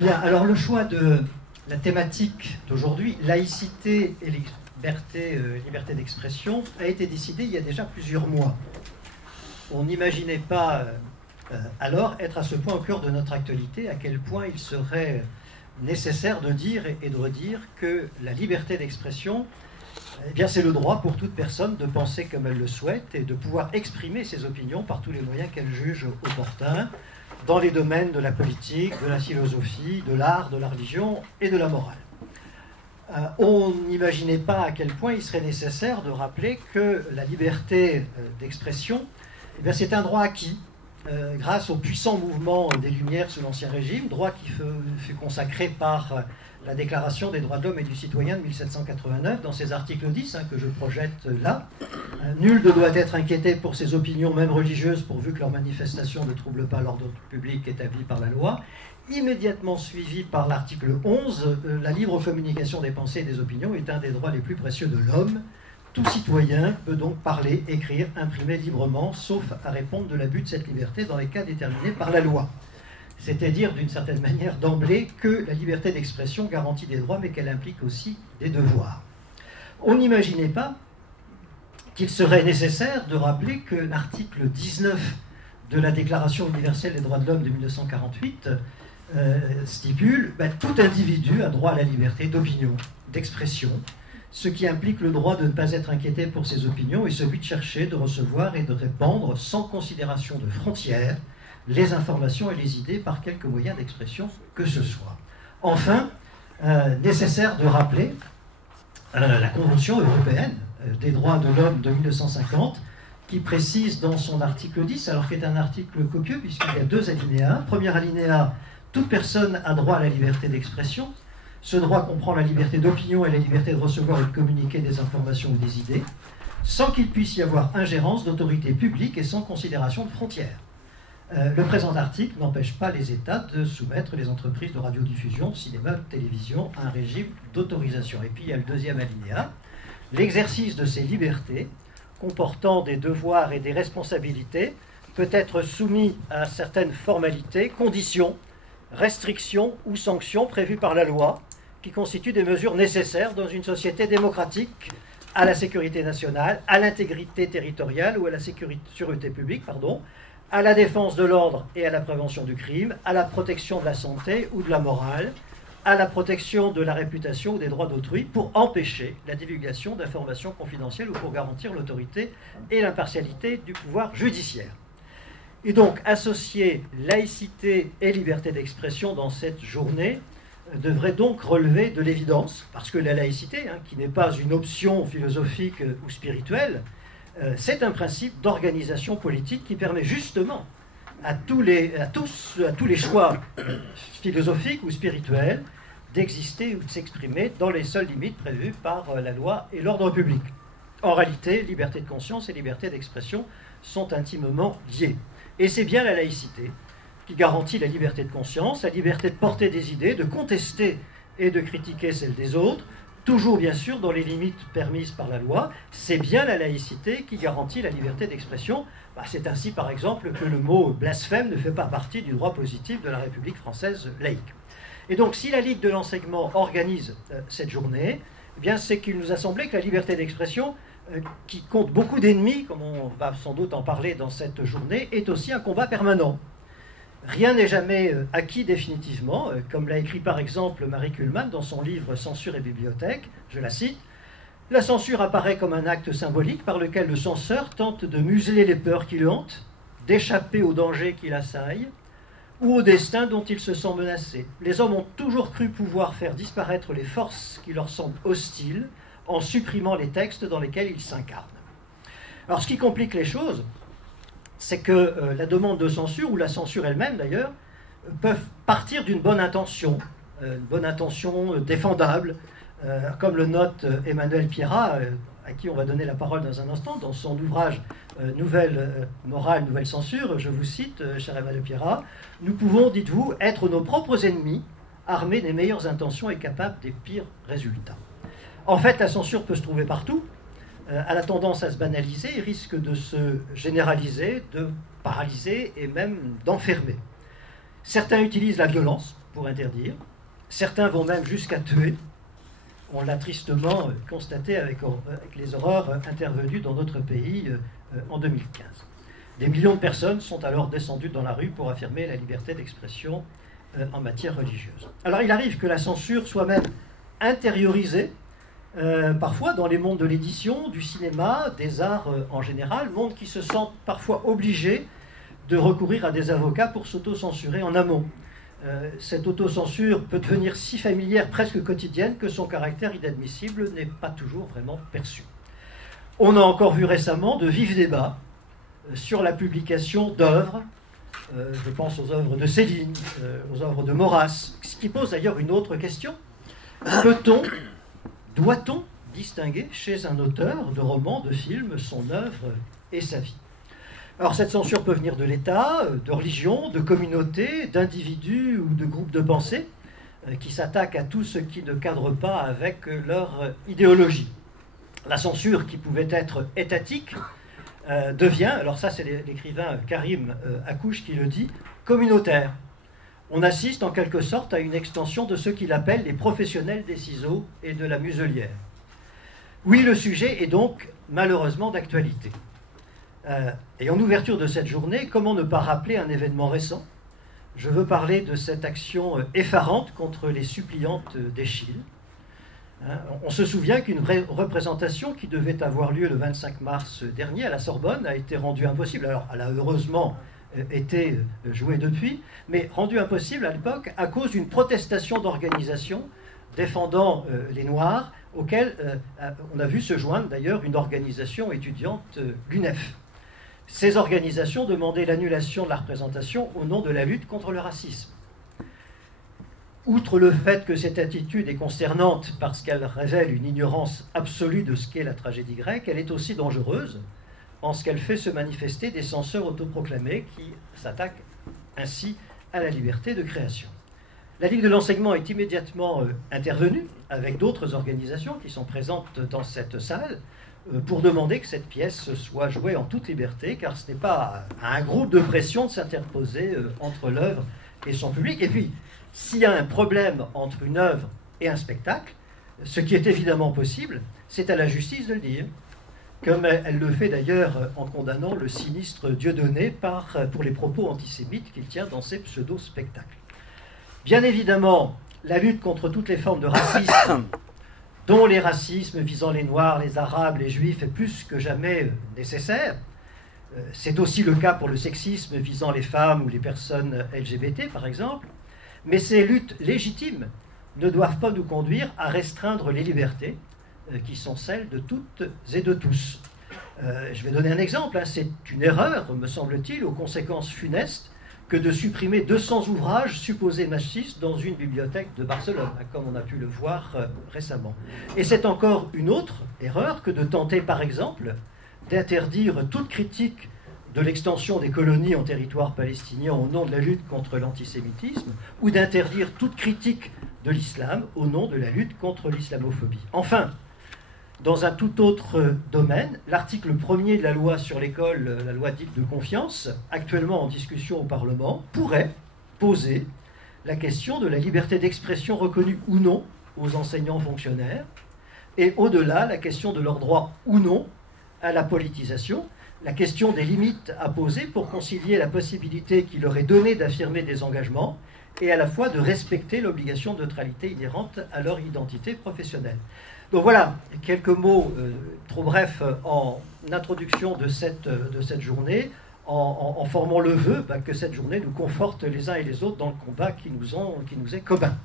Bien, alors le choix de la thématique d'aujourd'hui, laïcité et liberté d'expression, a été décidé il y a déjà plusieurs mois. On n'imaginait pas alors être à ce point au cœur de notre actualité, à quel point il serait nécessaire de dire et de redire que la liberté d'expression, eh bien, c'est le droit pour toute personne de penser comme elle le souhaite et de pouvoir exprimer ses opinions par tous les moyens qu'elle juge opportuns, dans les domaines de la politique, de la philosophie, de l'art, de la religion et de la morale. On n'imaginait pas à quel point il serait nécessaire de rappeler que la liberté d'expression, eh bien, c'est un droit acquis grâce au puissant mouvement des Lumières sous l'Ancien Régime, droit qui fut consacré par la Déclaration des droits de l'homme et du citoyen de 1789, dans ses articles 10, que je projette là. Nul ne doit être inquiété pour ses opinions, même religieuses, pourvu que leur manifestation ne trouble pas l'ordre public établi par la loi. Immédiatement suivi par l'article 11, la libre communication des pensées et des opinions est un des droits les plus précieux de l'homme. Tout citoyen peut donc parler, écrire, imprimer librement, sauf à répondre de l'abus de cette liberté dans les cas déterminés par la loi. C'est-à-dire, d'une certaine manière, d'emblée, que la liberté d'expression garantit des droits, mais qu'elle implique aussi des devoirs. On n'imaginait pas qu'il serait nécessaire de rappeler que l'article 19 de la Déclaration universelle des droits de l'homme de 1948 stipule « Tout individu a droit à la liberté d'opinion, d'expression », ce qui implique le droit de ne pas être inquiété pour ses opinions et celui de chercher, de recevoir et de répandre sans considération de frontières les informations et les idées par quelque moyen d'expression que ce soit. Enfin, nécessaire de rappeler la Convention européenne des droits de l'homme de 1950 qui précise dans son article 10, alors qu'il est un article copieux puisqu'il y a 2 alinéas. Premier alinéa, toute personne a droit à la liberté d'expression. Ce droit comprend la liberté d'opinion et la liberté de recevoir et de communiquer des informations ou des idées, sans qu'il puisse y avoir ingérence d'autorité publique et sans considération de frontières. Le présent article n'empêche pas les États de soumettre les entreprises de radiodiffusion, de cinéma, de télévision à un régime d'autorisation. Et puis il y a le 2e alinéa, l'exercice de ces libertés, comportant des devoirs et des responsabilités, peut être soumis à certaines formalités, conditions, restrictions ou sanctions prévues par la loi, qui constituent des mesures nécessaires dans une société démocratique à la sécurité nationale, à l'intégrité territoriale ou à la sûreté publique, à la défense de l'ordre et à la prévention du crime, à la protection de la santé ou de la morale, à la protection de la réputation ou des droits d'autrui pour empêcher la divulgation d'informations confidentielles ou pour garantir l'autorité et l'impartialité du pouvoir judiciaire. Et donc, associer laïcité et liberté d'expression dans cette journée devrait donc relever de l'évidence, parce que la laïcité, qui n'est pas une option philosophique ou spirituelle, c'est un principe d'organisation politique qui permet justement à tous les choix philosophiques ou spirituels d'exister ou de s'exprimer dans les seules limites prévues par la loi et l'ordre public. En réalité, liberté de conscience et liberté d'expression sont intimement liées. Et c'est bien la laïcité qui garantit la liberté de conscience, la liberté de porter des idées, de contester et de critiquer celles des autres, toujours bien sûr dans les limites permises par la loi. C'est bien la laïcité qui garantit la liberté d'expression. C'est ainsi par exemple que le mot blasphème ne fait pas partie du droit positif de la République française laïque. Et donc si la Ligue de l'enseignement organise cette journée, c'est qu'il nous a semblé que la liberté d'expression, qui compte beaucoup d'ennemis, comme on va sans doute en parler dans cette journée, est aussi un combat permanent. Rien n'est jamais acquis définitivement, comme l'a écrit par exemple Marie Kuhlmann dans son livre « Censure et bibliothèque », je la cite, « La censure apparaît comme un acte symbolique par lequel le censeur tente de museler les peurs qui le hantent, d'échapper aux dangers qui l'assaillent, ou au destin dont il se sent menacé. Les hommes ont toujours cru pouvoir faire disparaître les forces qui leur semblent hostiles en supprimant les textes dans lesquels ils s'incarnent. » Alors ce qui complique les choses, c'est que la demande de censure, ou la censure elle-même d'ailleurs, peuvent partir d'une bonne intention défendable, comme le note Emmanuel Pierrat, à qui on va donner la parole dans un instant, dans son ouvrage « Nouvelle morale, nouvelle censure », je vous cite, cher Emmanuel Pierrat, « Nous pouvons, dites-vous, être nos propres ennemis, armés des meilleures intentions et capables des pires résultats. » En fait, la censure peut se trouver partout, a la tendance à se banaliser et risque de se généraliser, de paralyser et même d'enfermer. Certains utilisent la violence pour interdire. Certains vont même jusqu'à tuer. On l'a tristement constaté avec les horreurs intervenues dans notre pays en 2015. Des millions de personnes sont alors descendues dans la rue pour affirmer la liberté d'expression en matière religieuse. Alors il arrive que la censure soit même intériorisée, parfois dans les mondes de l'édition, du cinéma, des arts en général, mondes qui se sentent parfois obligés de recourir à des avocats pour s'auto-censurer en amont. Cette autocensure peut devenir si familière, presque quotidienne, que son caractère inadmissible n'est pas toujours vraiment perçu. On a encore vu récemment de vifs débats sur la publication d'œuvres, je pense aux œuvres de Céline, aux œuvres de Maurras, ce qui pose d'ailleurs une autre question. Doit-on distinguer chez un auteur de romans, de films, son œuvre et sa vie? Alors cette censure peut venir de l'État, de religions, de communautés, d'individus ou de groupes de pensée qui s'attaquent à tout ce qui ne cadre pas avec leur idéologie. La censure qui pouvait être étatique devient, alors ça c'est l'écrivain Karim Akouche qui le dit, communautaire. On assiste en quelque sorte à une extension de ce qu'il appelle les professionnels des ciseaux et de la muselière. Oui, le sujet est donc malheureusement d'actualité. Et en ouverture de cette journée, comment ne pas rappeler un événement récent? Je veux parler de cette action effarante contre les suppliantes d'Eschyle. On se souvient qu'une représentation qui devait avoir lieu le 25 mars dernier à la Sorbonne a été rendue impossible. Alors, elle a heureusement été jouée depuis, mais rendue impossible à l'époque à cause d'une protestation d'organisations défendant les Noirs, auxquelles on a vu se joindre d'ailleurs une organisation étudiante, l'UNEF. Ces organisations demandaient l'annulation de la représentation au nom de la lutte contre le racisme. Outre le fait que cette attitude est consternante parce qu'elle révèle une ignorance absolue de ce qu'est la tragédie grecque, elle est aussi dangereuse en ce qu'elle fait se manifester des censeurs autoproclamés qui s'attaquent ainsi à la liberté de création. La Ligue de l'enseignement est immédiatement intervenue avec d'autres organisations qui sont présentes dans cette salle pour demander que cette pièce soit jouée en toute liberté, car ce n'est pas à un groupe de pression de s'interposer entre l'œuvre et son public. Et puis, s'il y a un problème entre une œuvre et un spectacle, ce qui est évidemment possible, c'est à la justice de le dire, comme elle le fait d'ailleurs en condamnant le sinistre Dieudonné pour les propos antisémites qu'il tient dans ses pseudo-spectacles. Bien évidemment, la lutte contre toutes les formes de racisme, dont les racismes visant les Noirs, les Arabes, les Juifs, est plus que jamais nécessaire. C'est aussi le cas pour le sexisme visant les femmes ou les personnes LGBT, par exemple. Mais ces luttes légitimes ne doivent pas nous conduire à restreindre les libertés qui sont celles de toutes et de tous. Je vais donner un exemple. C'est une erreur, me semble-t-il, aux conséquences funestes, que de supprimer 200 ouvrages supposés machistes dans une bibliothèque de Barcelone, comme on a pu le voir récemment. Et c'est encore une autre erreur que de tenter, par exemple, d'interdire toute critique de l'extension des colonies en territoire palestinien au nom de la lutte contre l'antisémitisme, ou d'interdire toute critique de l'islam au nom de la lutte contre l'islamophobie. Enfin, dans un tout autre domaine, l'article 1er de la loi sur l'école, la loi dite de confiance, actuellement en discussion au Parlement, pourrait poser la question de la liberté d'expression reconnue ou non aux enseignants fonctionnaires, et au-delà, la question de leur droit ou non à la politisation, la question des limites à poser pour concilier la possibilité qui leur est donnée d'affirmer des engagements et à la fois de respecter l'obligation de neutralité inhérente à leur identité professionnelle. Donc voilà, quelques mots trop brefs en introduction de cette journée, en formant le vœu que cette journée nous conforte les uns et les autres dans le combat qui nous est commun.